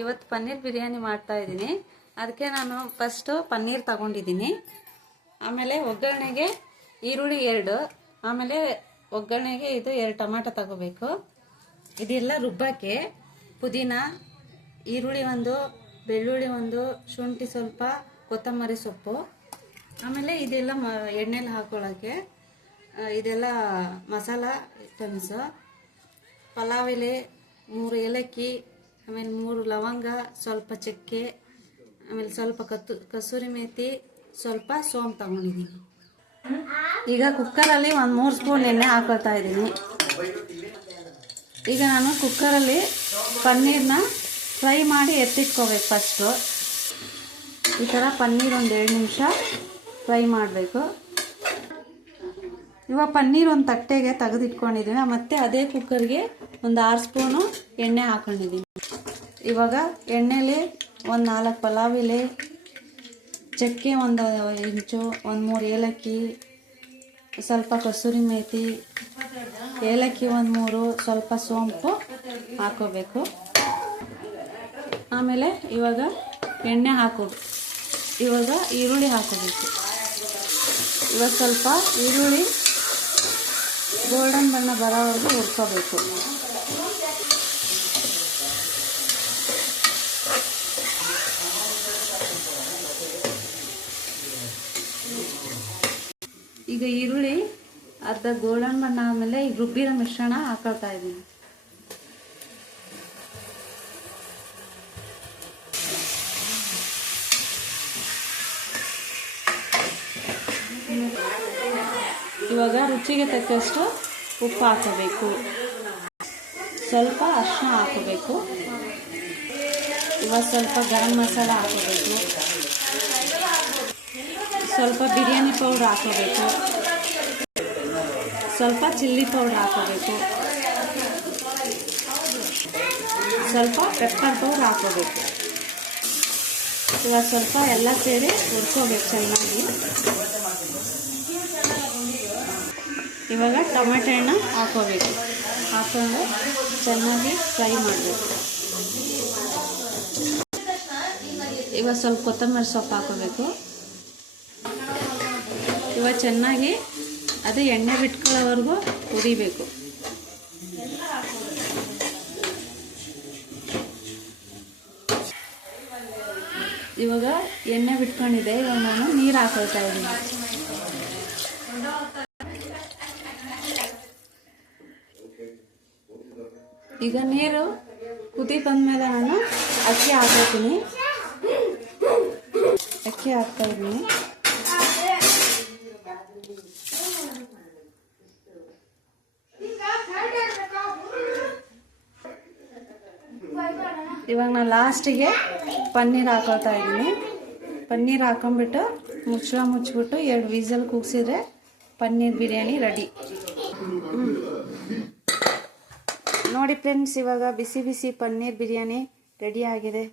ಇವತ್ತು ಪನ್ನೀರ್ ಬಿರಿಯಾನಿ ಮಾಡ್ತಾ ಇದ್ದೀನಿ. ಅದಕ್ಕೆ ನಾನು ಫಸ್ಟ್ ಪನ್ನೀರ್ ತಗೊಂಡಿದ್ದೀನಿ. ಆಮೇಲೆ ಒಗ್ಗರಣೆಗೆ ಈರುಳ್ಳಿ 2, ಆಮೇಲೆ ಒಗ್ಗರಣೆಗೆ ಇದು 2 ಟೊಮಾಟೊ ತಗೋಬೇಕು. ಇದೆಲ್ಲ ರುಬ್ಬಕ್ಕೆ ಪುದೀನ, ಈರುಳ್ಳಿ 1, ಬೆಳ್ಳುಳ್ಳಿ 1, ಶುಂಠಿ ಸ್ವಲ್ಪ, ಕೊತ್ತಂಬರಿ ಸೊಪ್ಪು. ಆಮೇಲೆ ಇದೆಲ್ಲ ಎಣ್ಣೆಲಿ ಹಾಕೊಳ್ಳೋಕ್ಕೆ ಇದೆಲ್ಲ ಮಸಾಲ ಐಟಮ್ಸ್. ಪಲಾವ್ ಎಲೆ 3 ಏಲಕ್ಕಿ, ಆಮೇಲೆ 3 ಲವಂಗ, ಸ್ವಲ್ಪ ಚಕ್ಕೆ, ಆಮೇಲೆ ಸ್ವಲ್ಪ ಕಸೂರಿ ಮೇಥಿ, ಸ್ವಲ್ಪ ಸೋಂಪು ತಗೊಂಡಿದ್ದೀನಿ. ಈಗ ಕುಕ್ಕರಲ್ಲಿ 3 ಸ್ಪೂನ್ ಎಣ್ಣೆ ಹಾಕೊಳ್ತಾ ಇದ್ದೀನಿ. ಈಗ ನಾನು ಕುಕ್ಕರಲ್ಲಿ ಪನ್ನೀರ್ನ ಫ್ರೈ ಮಾಡಿ ಎತ್ತಿಟ್ಕೋಬೇಕು. ಫಸ್ಟು ಈ ಥರ ಪನ್ನೀರ್ 2 ನಿಮಿಷ ಫ್ರೈ ಮಾಡಬೇಕು. ಇವಾಗ ಪನ್ನೀರ್ ಒಂದು ತಟ್ಟೆಗೆ ತೆಗೆದಿಟ್ಕೊಂಡಿದ್ದೀನಿ. ಮತ್ತು ಅದೇ ಕುಕ್ಕರ್ಗೆ 6 ಸ್ಪೂನು ಎಣ್ಣೆ ಹಾಕೊಂಡಿದ್ದೀನಿ. ಇವಾಗ ಎಣ್ಣೆಲಿ 4 ಪಲಾವ್ ಎಲೆ, ಚಕ್ಕೆ 1 ಇಂಚು, 3 ಏಲಕ್ಕಿ, ಸ್ವಲ್ಪ ಕಸೂರಿ ಮೇಥಿ, ಏಲಕ್ಕಿ 3, ಸ್ವಲ್ಪ ಸೋಂಪು ಹಾಕೋಬೇಕು. ಆಮೇಲೆ ಇವಾಗ ಎಣ್ಣೆ ಹಾಕೋಬೇಕು. ಇವಾಗ ಈರುಳ್ಳಿ ಹಾಕೋಬೇಕು. ಇವಾಗ ಸ್ವಲ್ಪ ಈರುಳ್ಳಿ ಗೋಲ್ಡನ್ ಬಣ್ಣ ಬರೋವರೆಗೂ ಹುರ್ಕೋಬೇಕು. ಈಗ ಈರುಳ್ಳಿ ಅರ್ಧ ಗೋಲ್ಡನ್ ಬಣ್ಣ ಆದಮೇಲೆ ಈಗ ರುಬ್ಬಿರೋ ಮಿಶ್ರಣ ಹಾಕೊಳ್ತಾ ಇದ್ದೀನಿ. ಇವಾಗ ರುಚಿಗೆ ತಕ್ಕಷ್ಟು ಉಪ್ಪು ಹಾಕೋಬೇಕು, ಸ್ವಲ್ಪ ಅರಿಶಿನ ಹಾಕೋಬೇಕು. ಇವಾಗ ಸ್ವಲ್ಪ ಗರಂ ಮಸಾಲ ಹಾಕೋಬೇಕು, ಸ್ವಲ್ಪ ಬಿರಿಯಾನಿ ಪೌಡ್ರ್ ಹಾಕೋಬೇಕು, ಸ್ವಲ್ಪ ಚಿಲ್ಲಿ ಪೌಡ್ರ್ ಹಾಕೋಬೇಕು, ಸ್ವಲ್ಪ ಪೆಪ್ಪರ್ ಪೌಡ್ರ್ ಹಾಕೋಬೇಕು. ಇವಾಗ ಸ್ವಲ್ಪ ಎಲ್ಲ ಸೇರಿ ಹುರ್ಕೋಬೇಕು ಚೆನ್ನಾಗಿ. ಇವಾಗ ಟೊಮೆಟೊ ಹಣ್ಣು ಹಾಕೋಬೇಕು. ಹಾಕೊಂಡು ಚೆನ್ನಾಗಿ ಫ್ರೈ ಮಾಡಬೇಕು. ಇವಾಗ ಸ್ವಲ್ಪ ಕೊತ್ತಂಬರಿ ಸೊಪ್ಪು ಹಾಕೋಬೇಕು. ಇವಾಗ ಚೆನ್ನಾಗಿ ಅದು ಎಣ್ಣೆ ಬಿಟ್ಕೊಳ್ಳೋವರೆಗೂ ಹುರಿಬೇಕು. ಇವಾಗ ಎಣ್ಣೆ ಬಿಟ್ಕೊಂಡಿದೆ. ಇವಾಗ ನಾನು ನೀರು ಹಾಕೊಳ್ತಾ ಇದ್ದೀನಿ. ಈಗ ನೀರು ಕುದಿ ಬಂದಮೇಲೆ ನಾನು ಅಕ್ಕಿ ಹಾಕೋತೀನಿ. ಅಕ್ಕಿ ಹಾಕ್ತಾ ಇದ್ದೀನಿ. ಇವಾಗ ನಾನು ಲಾಸ್ಟಿಗೆ ಪನ್ನೀರ್ ಹಾಕೊಳ್ತಾ ಇದ್ದೀನಿ. ಪನ್ನೀರ್ ಹಾಕೊಂಡ್ಬಿಟ್ಟು ಮುಚ್ಚಿಬಿಟ್ಟು 2 ವಿಸಲ್ ಕೂಗಿಸಿದ್ರೆ ಪನ್ನೀರ್ ಬಿರಿಯಾನಿ ರೆಡಿ. ನೋಡಿ ಫ್ರೆಂಡ್ಸ್, ಇವಾಗ ಬಿಸಿ ಬಿಸಿ ಪನ್ನೀರ್ ಬಿರಿಯಾನಿ ರೆಡಿ ಆಗಿದೆ.